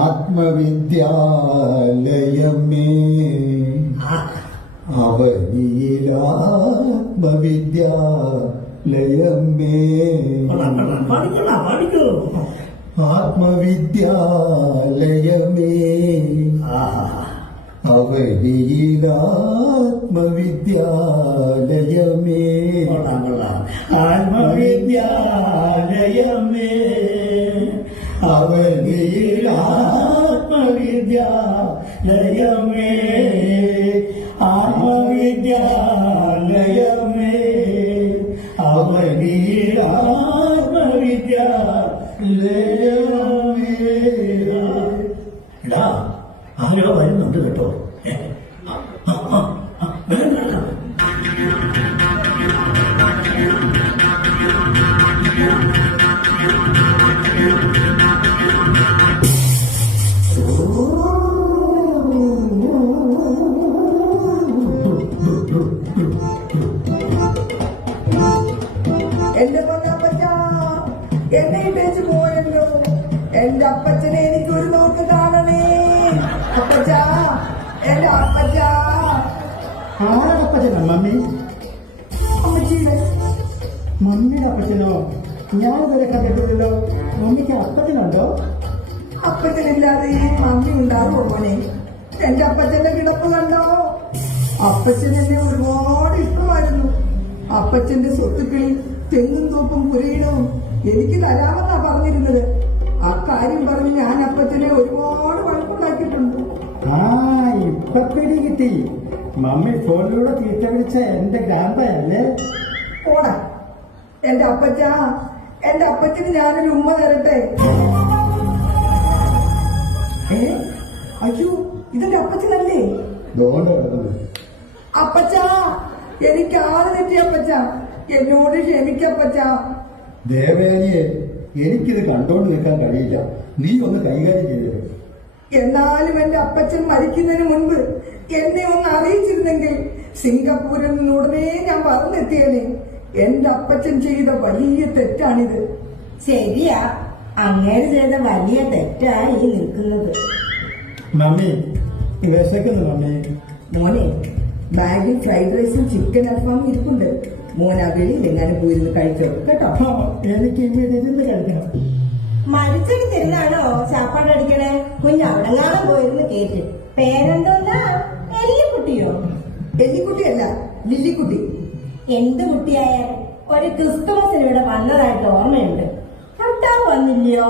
ആത്മവിദ്യാലയമേ അവനിയിലാത്മവിദ്യാലയമേ പഠിക്കൂ. ആത്മവിദ്യാലയമേ അവനിയിലാത്മവിദ്യാലയമേ ആത്മവിദ്യാലയമേ അവനിയിലാത്മവിദ്യാലയമേ ആത്മവിദ്യാലയമേ അവനിയിലാത്മവിദ്യാലയമേ. എടാ, അങ്ങനെ വരുന്നുണ്ട് കേട്ടോ. എന്റെ പൊന്നപ്പച്ച എന്നെ ഇട്ടേച്ച് പോയല്ലോ. എന്റെ അപ്പച്ചനെ എനിക്കൊരു നോക്ക് കാണണേ. അപ്പച്ച, എന്റെ അപ്പച്ച. ആരുടെ അപ്പച്ചനാ? മമ്മി? അമ്മച്ചിയുടെ. മമ്മിയുടെ അപ്പച്ചനോ? ഞാനിതുവരെ കണ്ടിട്ടില്ലല്ലോ. മമ്മിക്ക് അപ്പച്ചനുണ്ടോ? അപ്പച്ചനില്ലാതെ ഈ മമ്മി ഉണ്ടാകുമോ മോനെ? എന്റെ അപ്പച്ചന്റെ കിടപ്പ് കണ്ടോ? അപ്പച്ചൻ എന്നെ ഒരുപാട് ഇഷ്ടമായിരുന്നു. അപ്പച്ചന്റെ സ്വത്തുക്കളിൽ തെങ്ങും തോപ്പും പുരയിടവും എനിക്ക് തരാമെന്നാ പറഞ്ഞിരുന്നത്. ആ കാര്യം പറഞ്ഞ് ഞാൻ അപ്പച്ചനെ ഒരുപാട് വഴക്കുണ്ടാക്കിയിട്ടുണ്ട്. ആ, ഇപ്പൊ പിടി കിട്ടി. മമ്മി ഫോണിലൂടെ തീറ്റ വിളിച്ച എന്റെ ഗ്രാൻഡയല്ലേ? ഓടാ എന്റെ അപ്പച്ച. എന്റെ അപ്പച്ചന് ഞാനൊരു ഉമ്മ തരട്ടെ. അയ്യോ, ഇതെന്റെ അപ്പച്ചനല്ലേ? അപ്പച്ച, എനിക്ക് ആള് തെറ്റി അപ്പച്ച. എന്നോട് ക്ഷമിക്കപ്പച്ച. ദേവേനിയെ, എനിക്കിത് കണ്ടോണ്ട് നിൽക്കാൻ കഴിയില്ല. നീ ഒന്ന് കൈകാര്യം ചെയ്തത്. എന്നാലും എന്റെ അപ്പച്ചൻ മരിക്കുന്നതിന് മുൻപ് എന്നെ ഒന്ന് അറിയിച്ചിരുന്നെങ്കിൽ സിംഗപ്പൂരിൽ നിന്ന് ഉടനെ ഞാൻ പറഞ്ഞെത്തിയേനെ. എന്റെ അപ്പച്ചൻ ചെയ്ത വലിയ തെറ്റാണിത്. ശരിയാ, അങ്ങേര് ചെയ്ത വലിയ തെറ്റായി ഈ നിൽക്കുന്നത്. മമ്മി വിശക്കുന്നു. മമ്മി, മോനെ, ബാഗിൽ ഫ്രൈഡ് റൈസും ചിക്കൻ അൽഫാമും ഇരിപ്പുണ്ട്. മോൻ ആ വെളിയിൽ എങ്ങനെ പോയിരുന്നു കഴിച്ചോ കേട്ടോ. എനിക്ക് ഇനി ഇരുന്ന് കഴിക്കണം. മരിച്ചൊരു തിരുന്നാണോ ചാപ്പാട് അടിക്കണേ? കുഞ്ഞവിടെങ്ങാനും പോയിരുന്നു കേട്ട്. പേരെന്തോന്നാ? എല്ലിക്കുട്ടിയോ? എല്ലിക്കുട്ടിയല്ല, ലില്ലിക്കുട്ടി. എന്ത് കുട്ടിയായാൽ ഒരു ക്രിസ്തുമസിന് ഇവിടെ വന്നതായിട്ട് ഓർമ്മയുണ്ട്. ഭർത്താവ് വന്നില്ലയോ?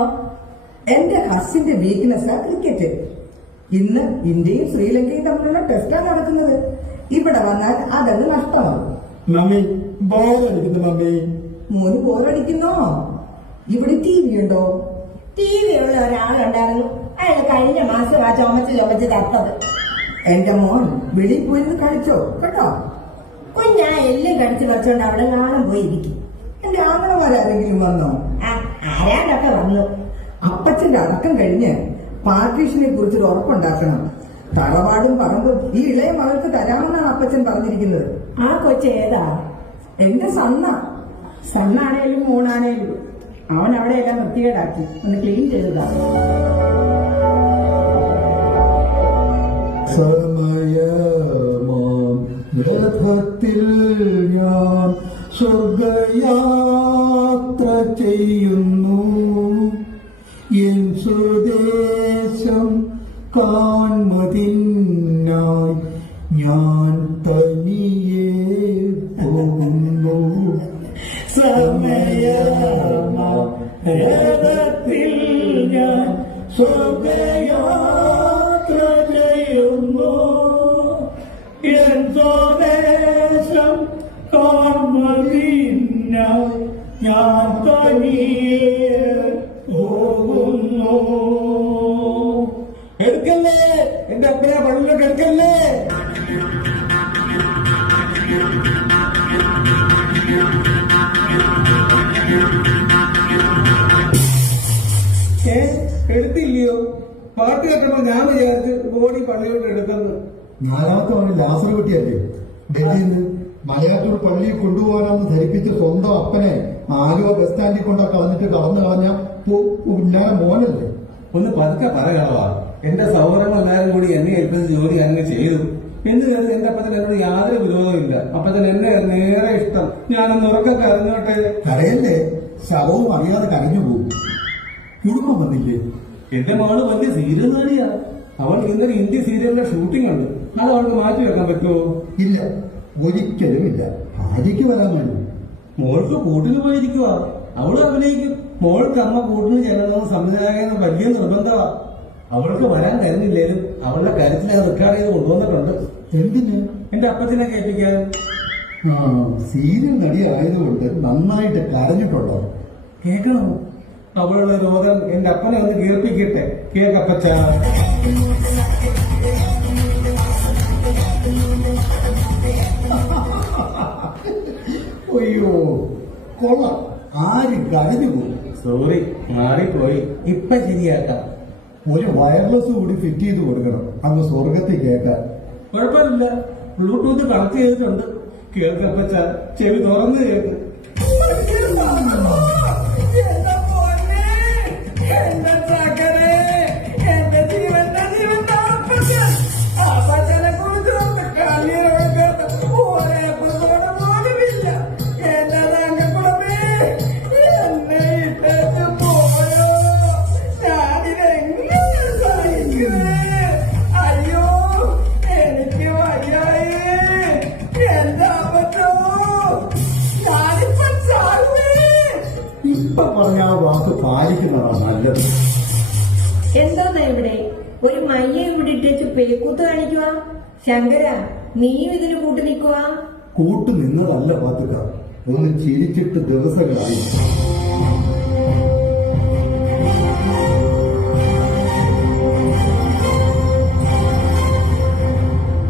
എന്റെ കസിന്റെ വീക്ക്നെസ്സാ ക്രിക്കറ്റ്. ഇന്ന് ഇന്ത്യയും ശ്രീലങ്കയും തമ്മിലുള്ള ടെസ്റ്റാണ് നടക്കുന്നത്. ഇവിടെ വന്നാൽ അതത് നഷ്ടമാകും. മമ്മി, ബോറടിക്കുന്നു. മമ്മി, മോന് ബോറടിക്കുന്നോ? ഇവിടെ ടി വി ഉണ്ടോ? ടി വി ഉള്ള ഒരാളുണ്ടായിരുന്നു. അയാൾ കഴിഞ്ഞ മാസം ആ ചുമച്ച് തത്തത്. എന്റെ മോൻ വെളിയിൽ പോയിരുന്ന് കളിച്ചോ കേട്ടോ. കുഞ്ഞാ എല്ലും കടിച്ചു വെച്ചോണ്ട് അവിടെ കാണാൻ പോയിരിക്കും. എന്റെ ആങ്ങളമാരെങ്കിലും വന്നോ? ആരാണ്ടൊക്കെ വന്നു. അപ്പച്ചന്റെ അടക്കം കഴിഞ്ഞ് പാർട്ടീഷനെ കുറിച്ചൊരു ഉറപ്പുണ്ടാക്കണം. തറവാടും പറമ്പും ഈ ഇളയ മകൾക്ക് തരാമെന്നാണ് അപ്പച്ചൻ പറഞ്ഞിരിക്കുന്നത്. ആ കൊച്ച് ഏതാ? എന്റെ സണ്ണാണേലും മോണാണേലും. അവൻ അവിടെയെല്ലാം വൃത്തികേടാക്കി ഒന്ന് ക്ലീൻ ചെയ്തതാ. സമയമാം രഥത്തിൽ ഞാൻ സ്വർഗയാത്ര ചെയ്യുന്നു, എൻ സ്വദേശം കാൺമതിനായി ഞാൻ തനിയെ പോകുന്നു. സമയത്തിൽ ഞാൻ സ്വർഗയാത്ര ചെയ്യുന്നു, എൻ സ്വദേശം കാൺമതിനായി ഞാൻ തനിയെ പോകുന്നു. എടുക്കല്ലേ എന്റെ അപ്പനെ പള്ളിയിലോട്ട് എടുക്കല്ലേ. എടുത്തില്ലയോ? പാട്ട് കേട്ടപ്പോ ഞാൻ വിചാരിച്ച് ബോഡി പള്ളിയോട്ട് എടുക്കുന്നു. 4ാമത്തെ മകൻ ലാസർ കുട്ടിയല്ലേ ഡൽഹിന്ന് മലയാറ്റൂർ പള്ളിയിൽ കൊണ്ടുപോകാനെന്ന് ധരിപ്പിച്ച് സ്വന്തം അപ്പനെ ആലുവ ബസ് സ്റ്റാൻഡിൽ കൊണ്ടാ കളഞ്ഞിട്ട് കടന്നു കളഞ്ഞ പിന്നാലെ മോനല്ലേ. ഒന്ന് പതുക്കെ പറയാവാ. എന്റെ സൗഹൃദങ്ങളെല്ലാരും കൂടി എന്നെ ഏൽപ്പിച്ച ജോലി അങ്ങനെ ചെയ്തു എന്ന് കരുതി എന്റെ അപ്പച്ചൻ എന്നോട് യാതൊരു വിരോധമില്ല. അപ്പച്ചൻ എന്നെ നേരെ ഇഷ്ടം. ഞാനൊന്ന് ഉറക്കം കരഞ്ഞോട്ടെ. കരയല്ലേ, ശവവും അറിയാതെ കരഞ്ഞു പോകും. കുടുംബം വന്നില്ലേ? എന്റെ മകള് വലിയ സീരിയൽ നടിയാ. അവൾ ഇന്നൊരു ഹിന്ദി സീരിയലിന്റെ ഷൂട്ടിംഗ് ഉണ്ട്. അത് അവൾക്ക് മാറ്റി വെക്കാൻ പറ്റുമോ? ഇല്ല, ഒരിക്കലും ഇല്ല. ഭാര്യയ്ക്ക് വരാൻ വേണ്ടി. മോൾക്ക് കൂട്ടിന് പോയിരിക്കുക. അവള് അഭിനയിക്കും. മോൾക്ക് അമ്മ കൂട്ടിന് ചെല്ലണമെന്ന് സംവിധായകന് വലിയ നിർബന്ധമാ. അവൾക്ക് വരാൻ തരുന്നില്ലേലും അവളുടെ കാര്യത്തിൽ അത് റെക്കോർഡ് ചെയ്ത് കൊണ്ടുവന്നിട്ടുണ്ട്. എന്തിന്? എന്റെ അപ്പച്ചനെ കേൾപ്പിക്കാൻ. സീരിയൽ നടി ആയതുകൊണ്ട് നന്നായിട്ട് കരഞ്ഞിട്ടുണ്ടോ? കേൾക്കണോ? അവളുടെ രോഗം എന്റെ അപ്പനെ ഒന്ന് കേൾപ്പിക്കട്ടെ. കേക്കപ്പച്ച. അയ്യോ കൊള്ളാം, ആരും കരഞ്ഞു പോകും. സോറി, മാറിപ്പോയി. ഇപ്പൊ ശരിയാക്കാം. ഒരു വയർലെസ് കൂടി ഫിറ്റ് ചെയ്ത് കൊടുക്കണം, അങ്ങ് സ്വർഗത്തിൽ കേൾക്കാൻ. കുഴപ്പമില്ല, ബ്ലൂടൂത്ത് കണക്ട് ചെയ്തിട്ടുണ്ട്. കേൾക്കപ്പച്ച, ചെവി തുറന്ന് കേൾക്ക്. എന്റെ മോനെ, എന്റെ ചകരെ, എന്റെ ജീവന്റെ അപ്പച്ചൻ. അപ്പച്ചനെ കുറിച്ച് കല്ലിനോട് ഒരേ എപ്പിസോഡ് പോലുമില്ല. എന്റെ തങ്കക്കുളമേ, എന്നെ ഇട്ടു പോയോ? ഞാനിതെങ്ങനെ സഹിക്കുന്നേ? അയ്യോ, എനിക്ക് വയ്യായേ. എന്റെ അപ്പച്ചോ, ഞാനിപ്പോ ചാകുവേ. ഇപ്പൊ പറഞ്ഞ ആ വാക്ക് പാലിക്കുന്നതാണ് നല്ലത്. എന്തോന്നാ ഇവിടെ ഒരു മയ്യ ഇവിടെ ഇട്ടേച്ച് പേക്കൂത്ത് കാണിക്കുക? ശങ്കര, നീയും ഇതിന് കൂട്ടി നിൽക്കുക? കൂട്ടു നിന്നതല്ല പാത്തുക, ഒന്ന് ചിരിച്ചിട്ട് ദിവസങ്ങളായി.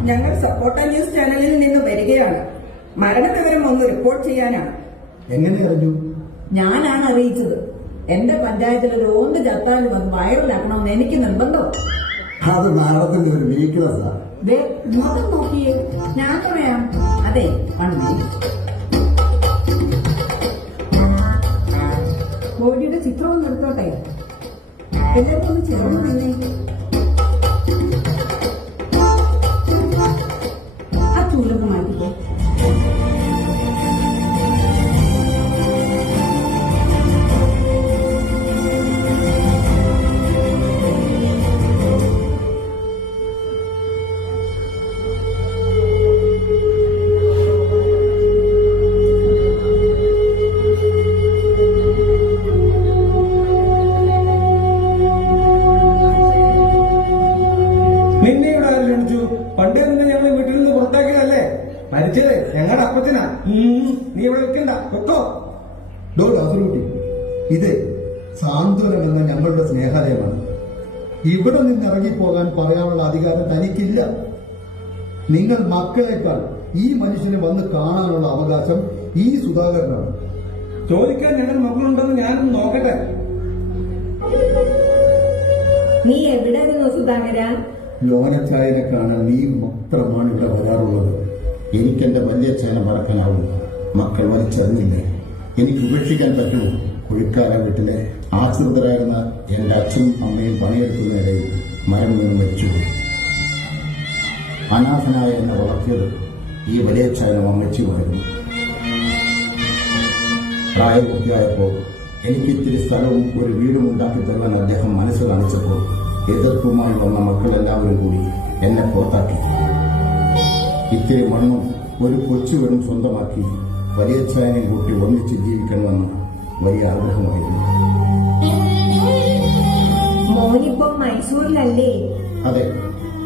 ഞങ്ങൾ സപ്പോർട്ട ന്യൂസ് ചാനലിൽ നിന്ന് വരികയാണ്. മരണവിവരം ഒന്ന് റിപ്പോർട്ട് ചെയ്യാനാണ്. എങ്ങനെ അറിഞ്ഞു? ഞാനാണ് അറിയിച്ചത്. എന്റെ പഞ്ചായത്തിൽ ഒരു ഓന്ത് ചത്താൽ വന്ന് വയറിലാക്കണമെന്ന് എനിക്ക് നിർബന്ധം. അത് നാടകത്തിന്റെ ഒരു വീക്ക്നെസ്സാ. മുഖം നോക്കിയേ, ഞാൻ പറയാം. അതെ, കണ്ണു ബോഡിയുടെ ചിത്രവും നിർത്തോട്ടെ. എല്ലാവർക്കും ഒന്ന് ചേർന്ന് തന്നെ. ആ ചൂലൊക്കെ മാറ്റിക്കോ. നിന്നെ ഇവിടെ ആരും ക്ഷണിച്ചു? പണ്ടേ നിന്നെ ഞങ്ങൾ വീട്ടിൽ നിന്ന് പുറത്താക്കിയതല്ലേ? മരിച്ചത് ഞങ്ങളുടെ അപ്പച്ചനാ. നീ ഇവിടെ വെക്കണ്ട, വെക്കോ. ലാസറുകുട്ടി, ഇത് സാന്ത്വനം എന്ന ഞങ്ങളുടെ സ്നേഹാലയമാണ്. ഇവിടെ നിന്ന് ഇറങ്ങിപ്പോകാൻ പറയാനുള്ള അധികാരം തനിക്കില്ല. നിങ്ങൾ മക്കളെക്കാൾ ഈ മനുഷ്യനെ വന്ന് കാണാനുള്ള അവകാശം ഈ സുധാകരനാണ്. ചോദിക്കാൻ ഞങ്ങൾ മക്കളുണ്ടെന്ന് ഞാനൊന്ന് നോക്കട്ടെ. നീ എവിടെയായിരുന്നു സുധാകര? ലോനച്ചായനെ കാണാൻ നീ മാത്രമാണ് ഇവിടെ വരാറുള്ളത്. എനിക്കെന്റെ വല്യച്ഛനെ മറക്കാനാവും. മക്കൾ വലിച്ചെറിഞ്ഞില്ലേ, എനിക്ക് ഉപേക്ഷിക്കാൻ പറ്റുമോ? ഒഴുക്കാല വീട്ടിലെ ആശ്രിതരായിരുന്ന എന്റെ അച്ഛനും അമ്മയും പണിയെടുക്കുന്നതിനിടയിൽ മരം വീണ് മരിച്ചുപോയി. അനാഥനായ എന്നെ വളർത്തിയത് ഈ വലിയച്ഛനും അമ്മച്ചിയുമായിരുന്നു. പ്രായപൂർത്തിയായപ്പോൾ എനിക്കിത്തിരി സ്ഥലവും ഒരു വീടും ഉണ്ടാക്കി തരുവാൻ അദ്ദേഹം മനസ്സ് കാണിച്ചപ്പോൾ എതിർപ്പുമായി വന്ന മക്കളെല്ലാവരും കൂടി എന്നെ പുറത്താക്കി. ഇത്തിരി മണ്ണും ഒരു കൊച്ചു വീടും സ്വന്തമാക്കി വലിയച്ഛനെ കൂട്ടി ഒന്നിച്ച് ജീവിക്കണമെന്ന് വലിയ ആഗ്രഹമായിരുന്നു. മോനിപ്പോ മൈസൂരിലല്ലേ? അതെ,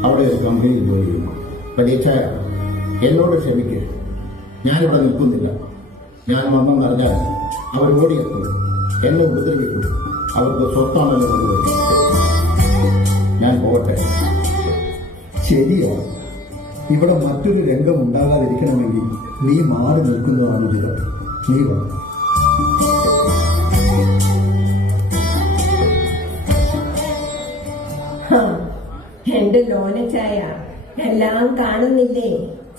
അവിടെ ഒരു കമ്പനിയിൽ ജോലി ചെയ്യുന്നു. വലിയച്ഛായ, എന്നോട് ക്ഷമിക്കുക, ഞാനിവിടെ നിൽക്കുന്നില്ല. ഞാൻ വന്നെന്നറിഞ്ഞാൽ അവർ ഓടിയെത്തും, എന്നെ ഉപദ്രവിക്കും. അവർക്ക് സ്വത്താണല്ലോ കൊണ്ടുവരും. ഞാൻ പോകട്ടെ. ശരിയാ, ഇവിടെ മറ്റൊരു രംഗം ഉണ്ടാകാതിരിക്കണമെങ്കിൽ നീ മാറി നിൽക്കുന്നതാണ് ഉചിതം. നീ വാ. എന്റെ ലോനച്ചായ, എല്ലാം കാണുന്നില്ലേ?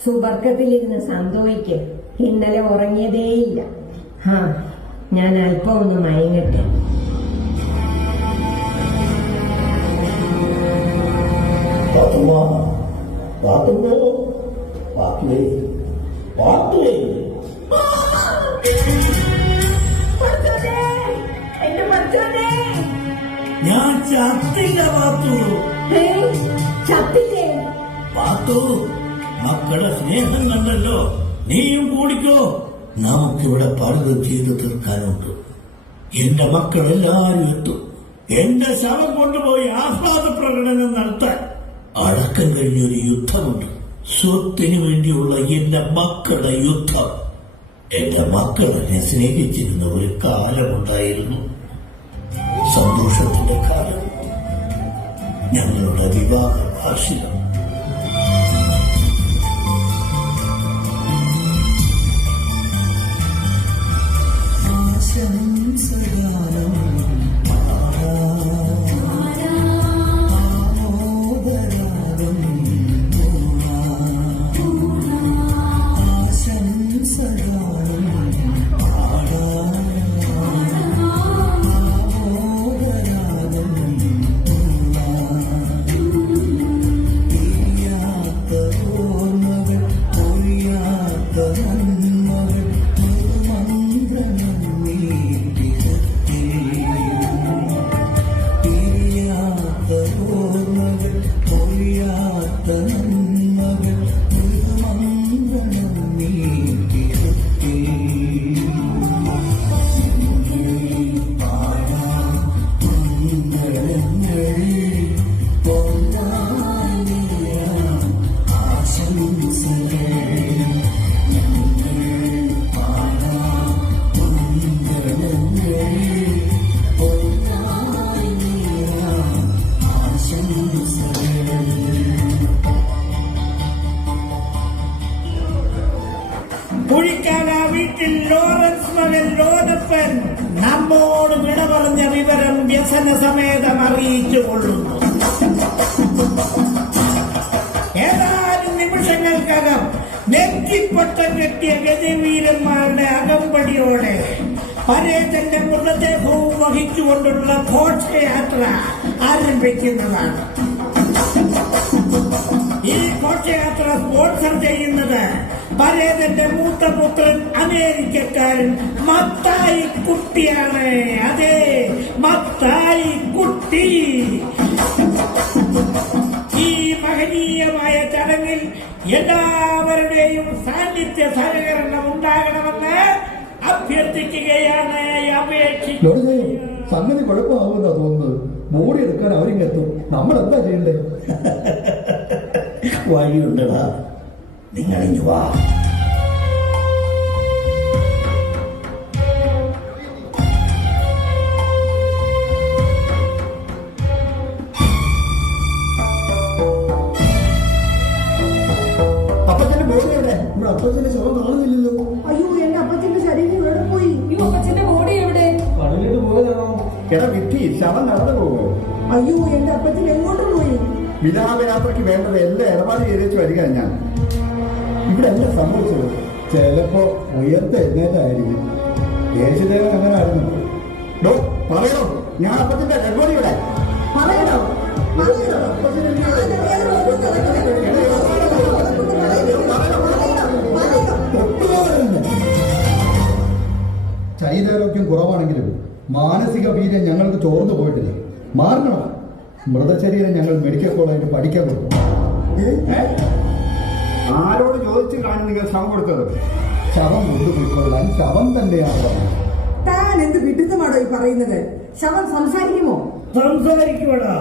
സുബർക്കത്തിലിരുന്ന് സന്തോഷിക്ക്. ഇന്നലെ ഉറങ്ങിയതേയില്ല. ഞാൻ അല്പം ഒന്ന് മയങ്ങട്ടെ. ഞാൻ ചത്തില്ല പാത്തു. ചത്തില്ലേ? പാത്തു, മക്കളുടെ സ്നേഹം കണ്ടല്ലോ, നീയും കൂടിക്കോ. നമുക്കിവിടെ പലതും ചെയ്തു തീർക്കാനുണ്ട്. എന്റെ മക്കളെല്ലാരും എത്തും. എന്റെ ശവം കൊണ്ടുപോയി ആഹ്ലാദ പ്രകടനം നടത്താൻ. അടക്കം കഴിഞ്ഞൊരു യുദ്ധമുണ്ട്. സ്വത്തിന് വേണ്ടിയുള്ള എന്റെ മക്കളുടെ യുദ്ധം. എന്റെ മക്കൾ എന്നെ സ്നേഹിച്ചിരുന്ന ഒരു കാലമുണ്ടായിരുന്നു. സന്തോഷത്തിന്റെ കാലം. ഞങ്ങളുടെ വിവാഹ വാർഷികം. കുഴിക്കാല വീട്ടിൽ ലോറൻസ് മകൻ ലോനപ്പൻ നമ്മോട് വിട പറഞ്ഞ വിവരം വ്യസന സമേതം അറിയിച്ചുകൊള്ളുന്നു. ഏതാനും നിമിഷങ്ങൾക്കകം നെറ്റിപ്പട്ടം കെട്ടിയ ഗജവീരന്മാരുടെ അകമ്പടിയോടെ പരേതന്റെ മൃതദേഹവും വഹിച്ചുകൊണ്ടുള്ള ഘോഷയാത്ര ആരംഭിക്കുന്നതാണ്. ഈ ഘോഷയാത്ര സ്പോൺസർ ചെയ്യുന്നത് പരേതന്റെ മൂത്തപുത്രൻ അമേരിക്കക്കാരൻ മത്തായി കുട്ടിയാണ്. അതെ, മത്തായി കുട്ടി. ഈ മഹനീയമായ ചടങ്ങിൽ എല്ലാവരുടെയും സാന്നിധ്യ സഹകരണം ഉണ്ടാകണമെന്ന് അഭ്യർത്ഥിക്കുകയാണ്. സംഗതി കുഴപ്പമാകുമെന്നാ തോന്നുന്നത്. ബോഡി എടുക്കാൻ അവരിങ്ങെത്തും. നമ്മൾ എന്താ ചെയ്യണ്ടേ? വഴിയുണ്ടടാ, നിങ്ങളിഞ്ഞു വാ. അപ്പച്ചന്റെ ബോഡി എവിടെ? നമ്മുടെ അപ്പച്ചന്റെ ശവം കാണുന്നില്ലല്ലോ. അയ്യോ, എന്റെ അപ്പച്ചന്റെ ശരീരം എവിടെ പോയി? അപ്പച്ചന്റെ ബോഡി എവിടെ? കടലിട്ട് പോയതാണോ? എടാ വിട്ടി, ശവം നടന്നു പോകുമോ? അയ്യോ, എന്റെ അപ്പച്ചൻ എങ്ങോട്ട് പോയി? വിലാപയാത്രയ്ക്ക് വേണ്ടത് എല്ലാം ഇടപാട് ചെയ്തേച്ച് വരിക ഞാൻ. ഇവിടെ എന്താ സംഭവിച്ചത്? ചിലപ്പോ ഉയർത്ത എഴുന്നേറ്റായിരിക്കും. യേശുദേവൻ അങ്ങനെ ആയിരുന്നു. പറയണോ? ഞാൻ അപ്പത്തിന്റെ രഘോടിയുടെ പറയണോ? ശരീരാരോഗ്യം കുറവാണെങ്കിലും മാനസിക വീര്യം ഞങ്ങൾക്ക് ചോർന്നു പോയിട്ടില്ല. മാറണം. മൃതശരീരം ഞങ്ങൾ മെഡിക്കൽ കോളേജിൽ പഠിക്കാൻ കൊടുക്കും. ആരോട് ചോദിച്ചു കാണും നിങ്ങൾ ശവം കൊടുത്തത്? ശവം കൊണ്ടുപോയിക്കൊള്ളാൻ ശവം തന്നെയാണ് പറഞ്ഞത്. താൻ എന്ത് വിഡിത്തമാണോ ഈ പറയുന്നത്? ശവം സംസാരിക്കുമോ? സംസാരിക്കുവടാ,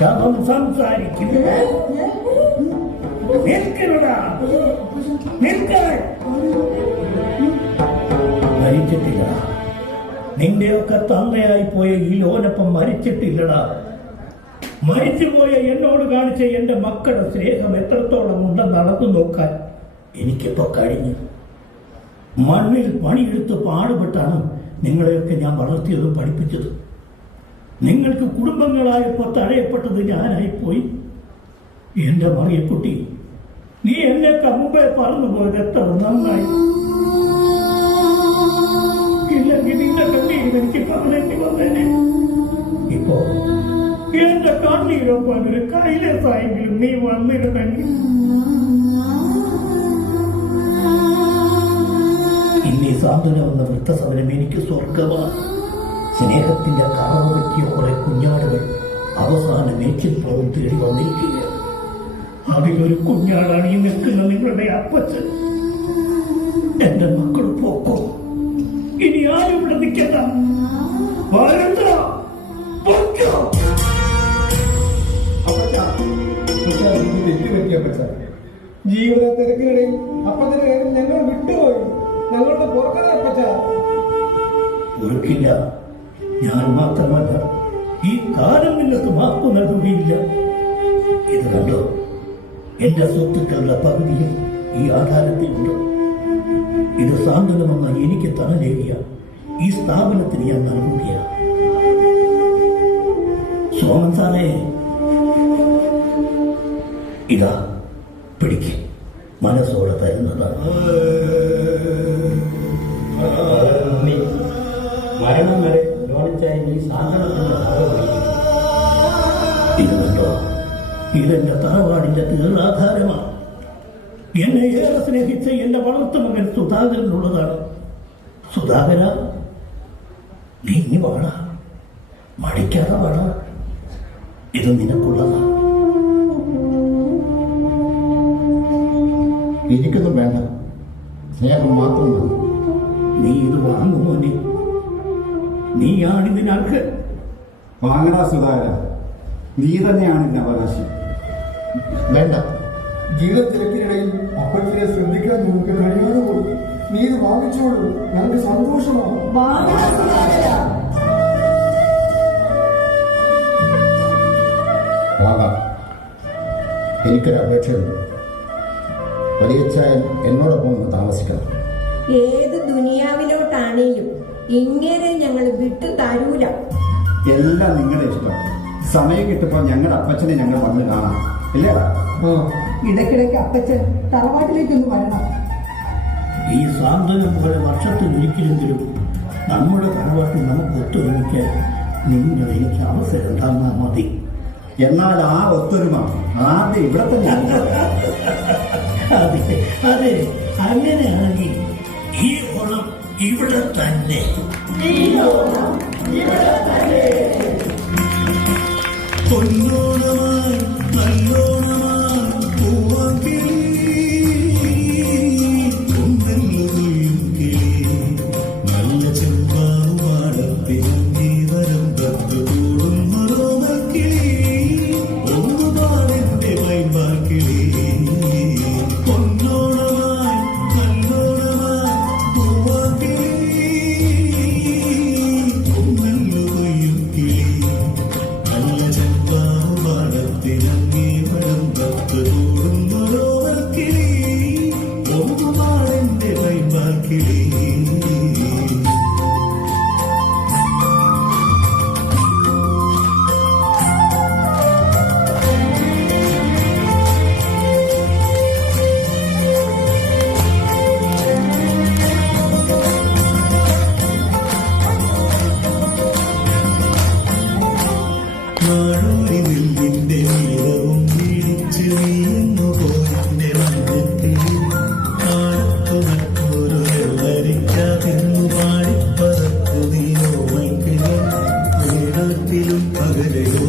ശവം സംസാരിക്കും. നിൽക്കണടാ, നിൽക്കാൻ മരിച്ചിട്ടില്ലടാ. നിന്റെയൊക്കെ തന്നയായി പോയ ഈ ലോനപ്പം മരിച്ചിട്ടില്ലടാ. മരിച്ചുപോയ എന്നോട് കാണിച്ച എന്റെ മക്കളുടെ സ്നേഹം എത്രത്തോളം ഉണ്ടെന്ന് നടന്നു നോക്കാൻ എനിക്കിപ്പോ കഴിഞ്ഞു. മണ്ണിൽ പണിയെടുത്ത് പാടുപെട്ടാണ് നിങ്ങളെയൊക്കെ ഞാൻ വളർത്തിയതും പഠിപ്പിച്ചതും. നിങ്ങൾക്ക് കുടുംബങ്ങളായപ്പോ തഴയപ്പെട്ടത് ഞാനായിപ്പോയി. എന്റെ മറിയക്കുട്ടി, നീ എന്നേക്കാൾ മുമ്പേ പറന്നു പോയത് എത്ര നന്നായി. ഇല്ലെങ്കിൽ നിന്റെ കണ്ണീര് എനിക്ക് കാണേണ്ടി വന്നേനെ. ഇപ്പോ എന്റെ കണ്ണീരൊപ്പം ഒരു കൈലേസായെങ്കിലും നീ വന്നിരുന്നെങ്കിൽ. ഇന്നീ സാന്ത്വനമെന്ന വൃത്തസമരം എനിക്ക് സ്വർഗമാണ്. സ്നേഹത്തിന്റെ കറവ് പറ്റിയ കുറെ കുഞ്ഞാടുകൾ അവസാന മേച്ചിൽപ്പുറം തേടി വന്നിരിക്കുകയാണ്. അതിലൊരു കുഞ്ഞാടാണ് ഈ നിൽക്കുന്ന നിങ്ങളുടെ അപ്പച്ചൻ. എന്റെ മക്കൾ പോക്കോ, ഇനി ആരും ഇവിടെ നിൽക്കണ്ട. വരണ്ട, പൊക്കോ. ജീവിത തിരക്കിനിടയിൽ അപ്പത്തിന്റെ കാര്യം ഞങ്ങൾ വിട്ടുപോയി. ഞങ്ങളുടെ പുറത്തേ അപ്പച്ച. ഒരിക്കില്ല, ഞാൻ മാത്രമല്ല, ഈ കാലം നിങ്ങൾക്ക് മാപ്പ് നൽകുകയില്ല. ഇത് കണ്ടോ, എന്റെ സ്വത്തുക്കളുടെ പകുതിയും ഈ ആധാരത്തിലുണ്ട്. ഇത് സാന്ത്വനമെന്ന എനിക്ക് തണലേകിയ ഈ സ്ഥാപനത്തിന് ഞാൻ നൽകുകയാണ്. സോമൻ സാറേ, ഇതാ പിടിക്ക്, മനസ്സോടെ തരുന്നതാണ്. മരണം വരെ ലോണിച്ചായി ഈ സാധനത്തിന്റെ ഇത് കണ്ടോ, ഇതെന്റെ തറവാടിന്റെ തീറാധാരമാണ്. എന്നെ ഏറെ സ്നേഹിച്ച എന്റെ വളർത്തുമകൻ സുധാകരനുള്ളതാണ്. സുധാകര, നീ ഇനി വാടാ, മടിക്കാതെ വാടാ. ഇത് നിനക്കുള്ളതാണ്. എനിക്കൊന്നും വേണ്ട, സ്നേഹം മാത്രം മതി. നീ ഇത് വാങ്ങുമോനെ? നീയാണിതിനർഹൻ. വാങ്ങടാ സുധാകര, നീ തന്നെയാണ് ഇതിന് അവകാശം. വേണ്ട. ജീവിത തിരക്കിനിടയിൽ അപ്പച്ചനെ ശ്രദ്ധിക്കാൻ നമുക്ക് കഴിയാതെ പോയി. നീ ഇത് വാങ്ങിച്ചോളൂ, ഞങ്ങൾക്ക് സന്തോഷമാണ്. വാങ്ങാം. എനിക്കൊരു അപേക്ഷയുണ്ട്. വലിയച്ചായൻ എന്നോടൊപ്പം ഒന്ന് താമസിക്കണം. ഏത് ദുനിയാവിലോട്ടാണേലും ഇങ്ങനെ ഞങ്ങൾ വിട്ടു തരൂല. എല്ലാം നിങ്ങളുടെ ഇഷ്ടം. സമയം കിട്ടുമ്പോൾ ഞങ്ങളുടെ അപ്പച്ചനെ ഞങ്ങൾ വന്ന് കാണാം, ഇല്ലേടാ? ഇടയ്ക്കിടയ്ക്ക് അപ്പച്ചൻ തറവാട്ടിലേക്കൊന്ന് വരണം. ഈ സാന്ത്വനം പോലെ വർഷത്തിലൊരിക്കലെങ്കിലും നമ്മുടെ തറവാട്ടിൽ നമുക്ക് ഒത്തൊരുമിക്കാൻ നിങ്ങൾ എനിക്ക് അവസരം തന്നാൽ മതി. എന്നാൽ ആ ഒത്തൊരുമ ആദ്യം ഇവിടെ തന്നെ. അതെ അതെ, അങ്ങനെയാണെങ്കിൽ ഈ ഓണം ഇവിടെ തന്നെ. പൊന്നോണമായി നല്ലോണമായി പൂവാക്കി നല്ല ചെമ്പാടുപാടത്തെ വരം തത്തുകൂടും മറോമക്കിളി ഒന്നുപാടെന്റെ വൈമ്പാക്കിളി. പൊന്നോണമായി നല്ലോണമായി പൂവാക്കി നല്ല ചെമ്പാടുപാട അകലെയോ